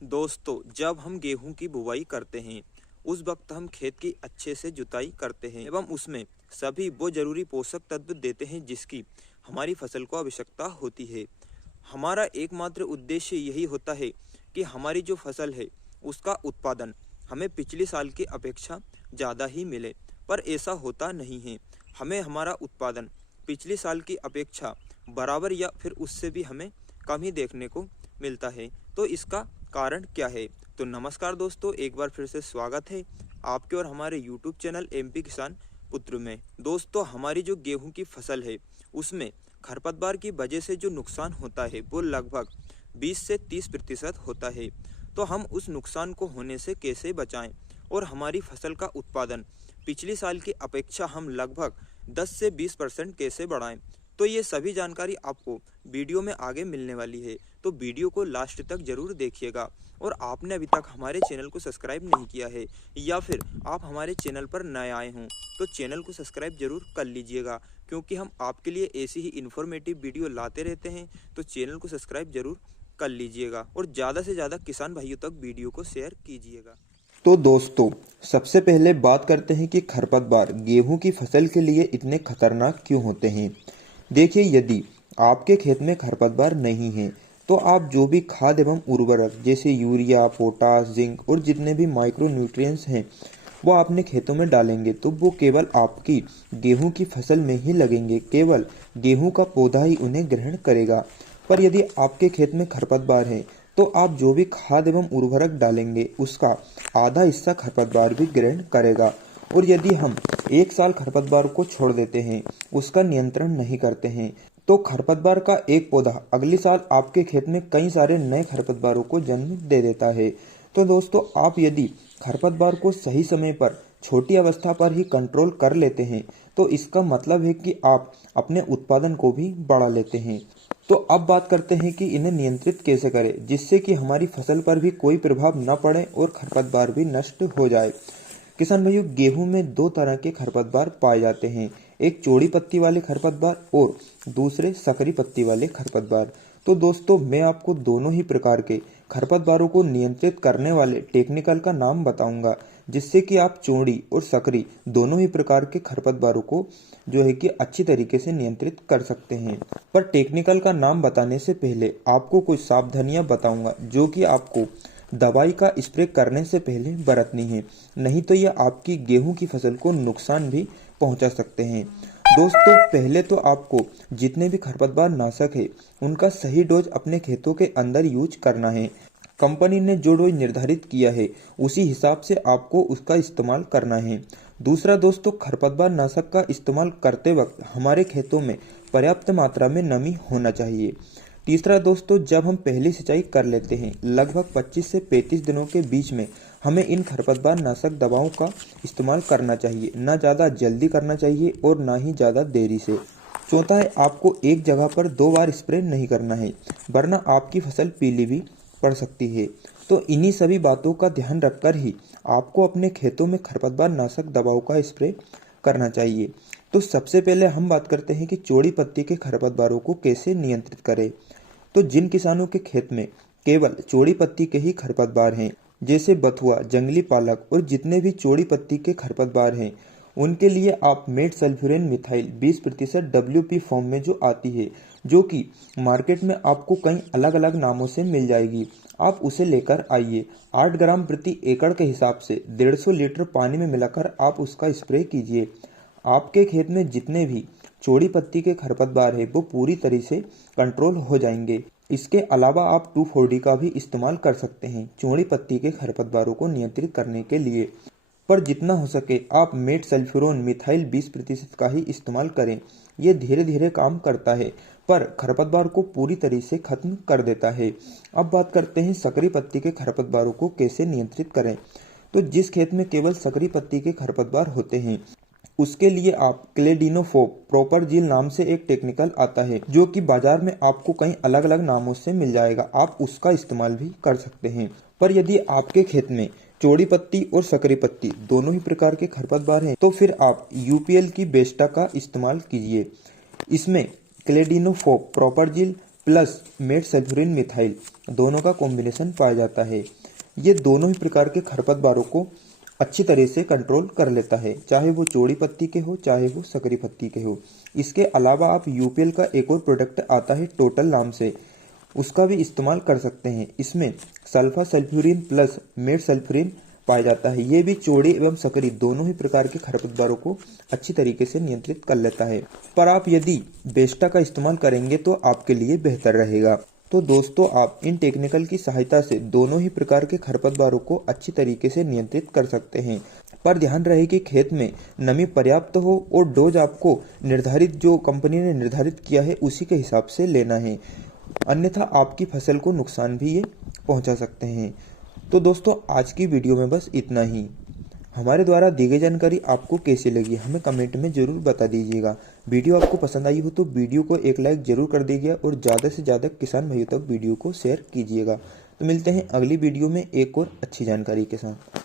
दोस्तों, जब हम गेहूं की बुवाई करते हैं उस वक्त हम खेत की अच्छे से जुताई करते हैं एवं उसमें सभी वो जरूरी पोषक तत्व देते हैं जिसकी हमारी फसल को आवश्यकता होती है। हमारा एकमात्र उद्देश्य यही होता है कि हमारी जो फसल है उसका उत्पादन हमें पिछले साल की अपेक्षा ज़्यादा ही मिले, पर ऐसा होता नहीं है। हमें हमारा उत्पादन पिछले साल की अपेक्षा बराबर या फिर उससे भी हमें कम ही देखने को मिलता है। तो इसका कारण क्या है? तो नमस्कार दोस्तों, एक बार फिर से स्वागत है आपके और हमारे यूट्यूब चैनल एमपी किसान पुत्र में। दोस्तों, हमारी जो गेहूं की फसल है उसमें खरपतवार की वजह से जो नुकसान होता है वो लगभग 20 से 30% होता है। तो हम उस नुकसान को होने से कैसे बचाएं और हमारी फसल का उत्पादन पिछले साल की अपेक्षा हम लगभग 10 से 20% कैसे बढ़ाएं, तो ये सभी जानकारी आपको वीडियो में आगे मिलने वाली है। तो वीडियो को लास्ट तक जरूर देखिएगा। और आपने अभी तक हमारे चैनल को सब्सक्राइब नहीं किया है या फिर आप हमारे चैनल पर नए आए हों तो चैनल को सब्सक्राइब जरूर कर लीजिएगा, क्योंकि हम आपके लिए ऐसी ही इन्फॉर्मेटिव वीडियो लाते रहते हैं। तो चैनल को सब्सक्राइब जरूर कर लीजिएगा और ज़्यादा से ज़्यादा किसान भाइयों तक वीडियो को शेयर कीजिएगा। तो दोस्तों, सबसे पहले बात करते हैं कि खरपतवार गेहूं की फसल के लिए इतने खतरनाक क्यों होते हैं। देखिए, यदि आपके खेत में खरपतवार नहीं है तो आप जो भी खाद एवं उर्वरक जैसे यूरिया, पोटास, जिंक और जितने भी माइक्रो न्यूट्रिएंट्स हैं वो आपने खेतों में डालेंगे तो वो केवल आपकी गेहूं की फसल में ही लगेंगे, केवल गेहूं का पौधा ही उन्हें ग्रहण करेगा। पर यदि आपके खेत में खरपतवार है तो आप जो भी खाद एवं उर्वरक डालेंगे उसका आधा हिस्सा खरपतवार भी ग्रहण करेगा। और यदि हम एक साल खरपतवार को छोड़ देते हैं, उसका नियंत्रण नहीं करते हैं, तो खरपतवार का एक पौधा अगले साल आपके खेत में कई सारे नए खरपतवारों को जन्म दे देता है। तो दोस्तों, आप यदि खरपतवार को सही समय पर छोटी अवस्था पर ही कंट्रोल कर लेते हैं तो इसका मतलब है कि आप अपने उत्पादन को भी बढ़ा लेते हैं। तो अब बात करते हैं कि इन्हें नियंत्रित कैसे करें जिससे कि हमारी फसल पर भी कोई प्रभाव न पड़े और खरपतवार भी नष्ट हो जाए। किसान भाइयों, गेहूं में दो तरह के खरपतवार पाए जाते हैं, एक चौड़ी पत्ती वाले खरपतवार और दूसरे सकरी पत्ती वाले खरपतवार। तो दोस्तों, मैं आपको दोनों ही प्रकार के खरपतवारों को नियंत्रित करने वाले टेक्निकल का नाम बताऊंगा, जिससे कि आप चौड़ी और सकरी दोनों ही प्रकार के खरपतवारों को जो है कि अच्छी तरीके से नियंत्रित कर सकते हैं। पर टेक्निकल का नाम बताने से पहले आपको कुछ सावधानियां बताऊंगा जो कि आपको दवाई का स्प्रे करने से पहले बरतनी है, नहीं तो यह आपकी गेहूं की फसल को नुकसान भी पहुंचा सकते हैं। दोस्तों, पहले तो आपको जितने भी खरपतवार नाशक है उनका सही डोज अपने खेतों के अंदर यूज करना है। कंपनी ने जो डोज निर्धारित किया है उसी हिसाब से आपको उसका इस्तेमाल करना है। दूसरा दोस्तों, खरपतवार नाशक का इस्तेमाल करते वक्त हमारे खेतों में पर्याप्त मात्रा में नमी होना चाहिए। तीसरा दोस्तों, जब हम पहली सिंचाई कर लेते हैं लगभग 25 से 35 दिनों के बीच में हमें इन खरपतवार नाशक दवाओं का इस्तेमाल करना चाहिए, ना ज़्यादा जल्दी करना चाहिए और ना ही ज़्यादा देरी से। चौथा है, आपको एक जगह पर 2 बार स्प्रे नहीं करना है, वरना आपकी फसल पीली भी पड़ सकती है। तो इन्हीं सभी बातों का ध्यान रखकर ही आपको अपने खेतों में खरपतवार नाशक दवाओं का स्प्रे करना चाहिए। तो सबसे पहले हम बात करते हैं कि चौड़ी पत्ती के खरपतवारों को कैसे नियंत्रित करें। तो जिन किसानों के खेत में केवल चौड़ी पत्ती के ही खरपतवार हैं, जैसे बथुआ, जंगली पालक और जितने भी चौड़ी पत्ती के खरपतवार हैं, उनके लिए आप मेट सल्फ्यूरिन मिथाइल 20% WP फॉर्म में जो आती है, जो कि मार्केट में आपको कई अलग अलग नामों से मिल जाएगी, आप उसे लेकर आइए। 8 ग्राम प्रति एकड़ के हिसाब से 150 लीटर पानी में मिलाकर आप उसका स्प्रे कीजिए। आपके खेत में जितने भी चौड़ी पत्ती के खरपतवार है वो पूरी तरह से कंट्रोल हो जाएंगे। इसके अलावा आप 2,4-D का भी इस्तेमाल कर सकते हैं चौड़ी पत्ती के खरपतवारों को नियंत्रित करने के लिए। पर जितना हो सके आप मेट सल्फ्यूरोन मिथाइल 20% का ही इस्तेमाल करें। ये धीरे धीरे काम करता है पर खरपतवार को पूरी तरह से खत्म कर देता है। अब बात करते हैं सकरी पत्ती के खरपतवारों को कैसे नियंत्रित करें। तो जिस खेत में केवल सकरी पत्ती के खरपतवार होते हैं उसके लिए आप क्लेडिनोफोप प्रॉपर जील नाम से एक टेक्निकल आता है, जो कि बाजार में आपको कई अलग अलग नामों से मिल जाएगा, आप उसका इस्तेमाल भी कर सकते हैं। पर यदि आपके खेत में चौड़ी पत्ती और सकरी पत्ती दोनों ही प्रकार के खरपतवार हैं तो फिर आप UPL की बेस्टा का इस्तेमाल कीजिए। इसमें क्लेडिनोफोप प्रॉपर जील प्लस मेट सल्फ्यूरिन मिथाइल दोनों का कॉम्बिनेशन पाया जाता है। ये दोनों ही प्रकार के खरपतवारों को अच्छी तरह से कंट्रोल कर लेता है, चाहे वो चौड़ी पत्ती के हो चाहे वो सकरी पत्ती के हो। इसके अलावा आप यूपीएल का एक और प्रोडक्ट आता है टोटल नाम से, उसका भी इस्तेमाल कर सकते हैं। इसमें सल्फा सल्फ्यूरिन प्लस मेट सल्फ्यूरिन पाया जाता है। ये भी चौड़ी एवं सकरी दोनों ही प्रकार के खरपतवारों को अच्छी तरीके से नियंत्रित कर लेता है। पर आप यदि बेस्टा का इस्तेमाल करेंगे तो आपके लिए बेहतर रहेगा। तो दोस्तों, आप इन टेक्निकल की सहायता से दोनों ही प्रकार के खरपतवारों को अच्छी तरीके से नियंत्रित कर सकते हैं। पर ध्यान रहे कि खेत में नमी पर्याप्त हो और डोज आपको निर्धारित जो कंपनी ने निर्धारित किया है उसी के हिसाब से लेना है, अन्यथा आपकी फसल को नुकसान भी ये पहुंचा सकते हैं। तो दोस्तों, आज की वीडियो में बस इतना ही। हमारे द्वारा दी गई जानकारी आपको कैसी लगी हमें कमेंट में जरूर बता दीजिएगा। वीडियो आपको पसंद आई हो तो वीडियो को एक लाइक जरूर कर दीजिएगा और ज़्यादा से ज़्यादा किसान भाइयों तक वीडियो को शेयर कीजिएगा। तो मिलते हैं अगली वीडियो में एक और अच्छी जानकारी के साथ।